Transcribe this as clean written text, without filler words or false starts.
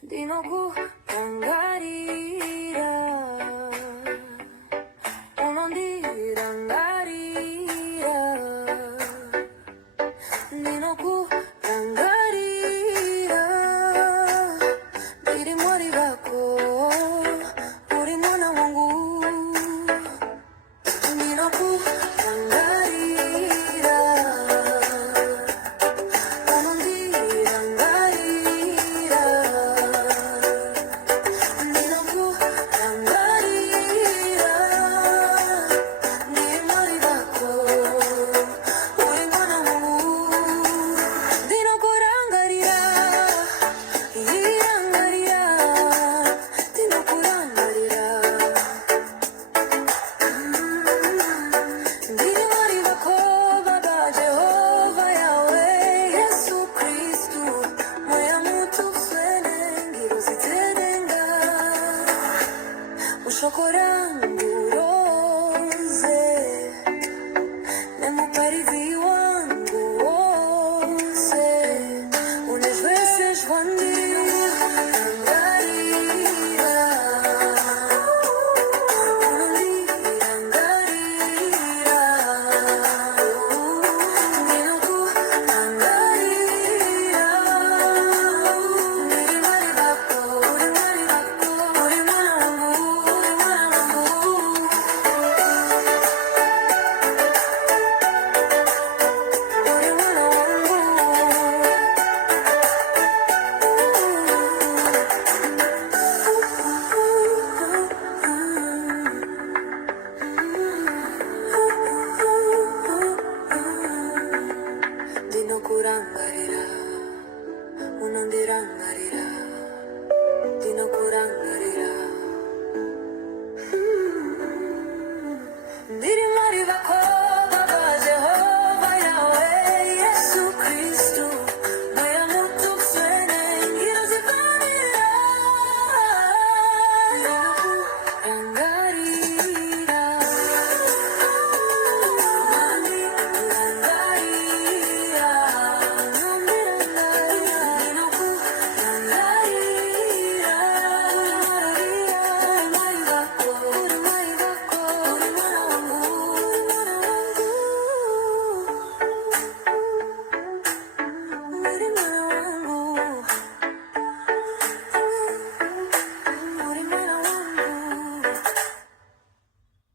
Dinokurangarira, unondirangarira, Dinokurangarira, ndiri mwari wako, uri mwana wangu, Dinokurangarira, unondirangarira, Dinokurangarira, ndiri mwari wako, uri mwana wangu, Dinokurangarira, irangarira, Dinokurangarira, ndiri mwari wako, Baba Jehova Yahweh, Yesu Kristu, moya mutu fene, ngiro ziterenga, ushokora nguroze, nemuparizi wangu wose, unezweseshwa ndirangarira, unondirangarira, ndinokurangarira, ndiri mwari wako, uri mwari wako, uri mwana wangu, uri mwana wangu, uri mwana wangu. Dinokurangarira, unondirangarira, Dinokurangarira.